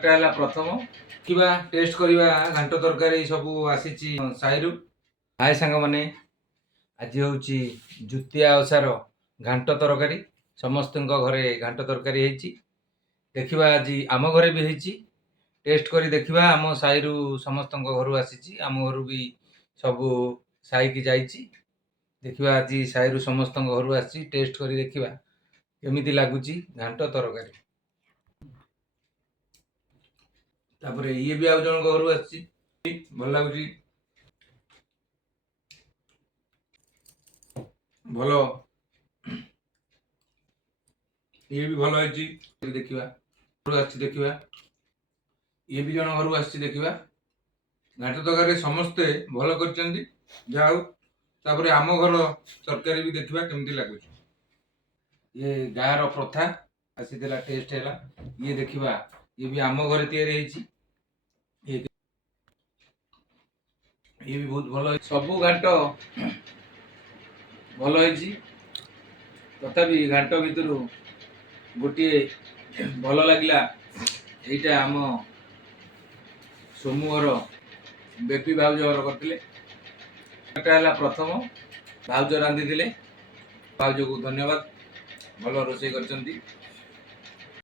प्रथम किबा टेस्ट करिबा घांट तरकारी सब आसीची साइरु हाय सांग माने आज होउची जुतिया ओसार घांट तरकारी समस्तଙ୍କ घरे घांट तरकारी हेची देखिबा आज आम घरे भी हेची टेस्ट करी देखिबा आम साइरु समस्तଙ୍କ घरु आसीची आम घरु भी सब साई की जाईची देखिबा आज साइरु समस्तଙ୍କ घरु आसी टेस्ट करी देखिबा केमिति लागुची घांट तरकारी तापरे ये भी आउ जन घर आसी भल लगुच भल ये भी भल देखा देखा ये भी जन घर आसी देखा घाट तरकारी समस्ते भल कर जाऊ आम घर तरकारी भी देखा केमती लगुच ये गाँव प्रथा आसी टेस्ट है ये देखा ये भी आम घर तैयारी ये भी बहुत भल सब घाट भल तथापि घाट भितर गोटे भल लगे यहीटा आम सोमू घर बेपी भाउज घर करते प्रथम भाउज रांधि भाउज को धन्यवाद भल रोषे कर।